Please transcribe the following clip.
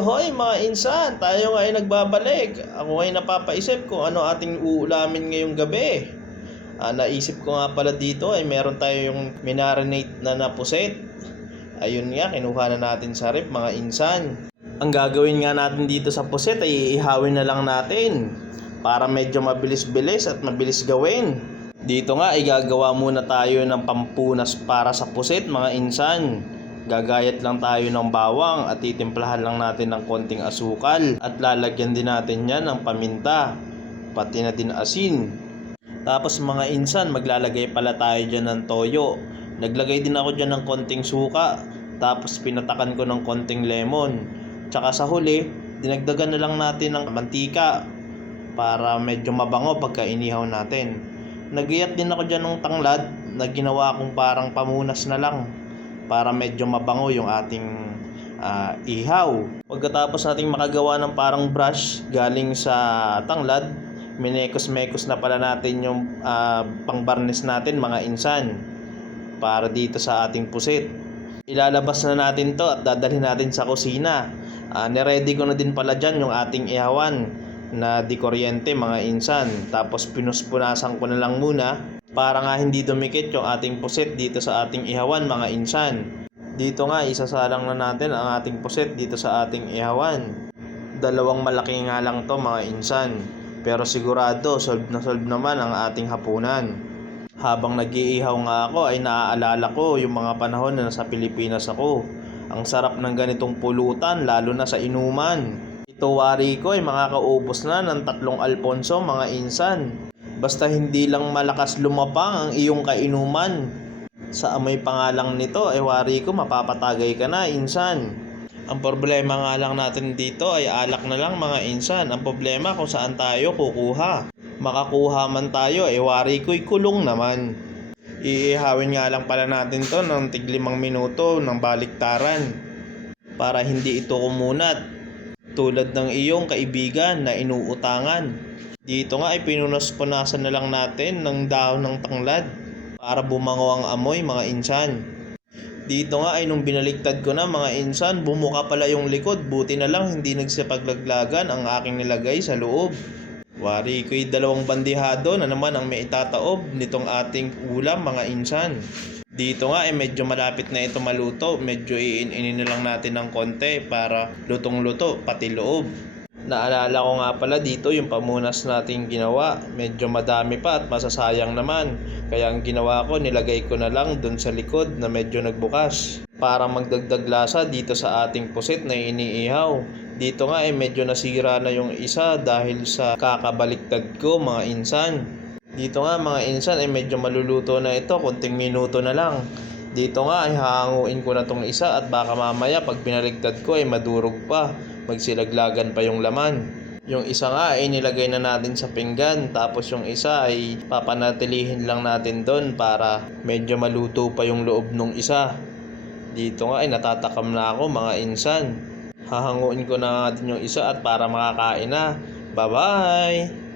Hoy mga insan, tayo nga ay nagbabalik. Ako ay napapaisip kung ano ating uulamin ngayong gabi. Naisip ko nga pala dito ay meron tayong minarinate na puset. Ayun nga, kinuha na natin sa ref mga insan. Ang gagawin nga natin dito sa puset ay iihawin na lang natin para medyo mabilis-bilis at mabilis gawin. Dito nga ay gagawa muna tayo ng pampunas para sa puset mga insan. Gagayat lang tayo ng bawang at titimplahan lang natin ng konting asukal at lalagyan din natin yan ng paminta, pati na din asin. Tapos mga insan, maglalagay pala tayo dyan ng toyo. Naglagay din ako dyan ng konting suka, tapos pinatakan ko ng konting lemon. Tsaka sa huli, dinagdagan na lang natin ng mantika para medyo mabango pagka inihaw natin. Nagiyat din ako dyan ng tanglad na ginawa kong parang pamunas na lang para medyo mabango yung ating ihaw. Pagkatapos nating makagawa ng parang brush galing sa tanglad, minekos-mekos na pala natin yung pangbarnis natin mga insan para dito sa ating pusit. Ilalabas na natin to at dadalhin natin sa kusina. Niready ko na din pala dyan yung ating ihawan na di kuryente mga insan. Tapos pinuspunasan ko na lang muna para nga hindi dumikit yung ating puset dito sa ating ihawan mga insan. Dito nga isasalang na natin ang ating puset dito sa ating ihawan. Dalawang malaki nga lang to mga insan, pero sigurado solve naman ang ating hapunan. Habang nag-iihaw nga ako ay naaalala ko yung mga panahon na nasa Pilipinas ako. Ang sarap ng ganitong pulutan lalo na sa inuman. Ito wari ko ay makakaubos na ng 3 Alfonso mga insan. Basta hindi lang malakas lumapang ang iyong kainuman. Sa amoy pangalang nito ay wari ko mapapatagay ka na insan. Ang problema nga lang natin dito ay alak na lang mga insan. Ang problema kung saan tayo kukuha. Makakuha man tayo ay wari ko'y kulong naman. Iihawin nga lang pala natin to ng tig 5 minuto ng baliktaran para hindi ito kumunat tulad ng iyong kaibigan na inuutangan. Dito nga ay pinunas-punasan na lang natin ng dahon ng tanglad para bumango ang amoy mga insan. Dito nga ay nung binaliktad ko na mga insan, bumuka pala yung likod. Buti na lang hindi nagsipaglaglagan ang aking nilagay sa loob. Wari ko'y 2 bandihado na naman ang may itataob nitong ating ulam mga insan. Dito nga ay medyo malapit na ito maluto. Medyo iin-inin na lang natin ng konti para lutong-luto pati loob. Naalala ko nga pala dito yung pamunas nating ginawa. Medyo madami pa at masasayang naman. Kaya ang ginawa ko, nilagay ko na lang dun sa likod na medyo nagbukas para magdagdag lasa dito sa ating pusit na iniihaw. Dito nga ay medyo nasira na yung isa dahil sa kakabaliktad ko mga insan. Dito nga mga insan ay medyo maluluto na ito, konting minuto na lang. Dito nga ay hahanguin ko na tong isa at baka mamaya pag binaligtad ko ay madurog pa, magsilaglagan pa yung laman. Yung isa nga ay nilagay na natin sa pinggan, tapos yung isa ay papanatilihin lang natin doon para medyo maluto pa yung loob nung isa. Dito nga ay natatakam na ako mga insan. Hahanguin ko na nga din yung isa at para makakain na. Bye bye!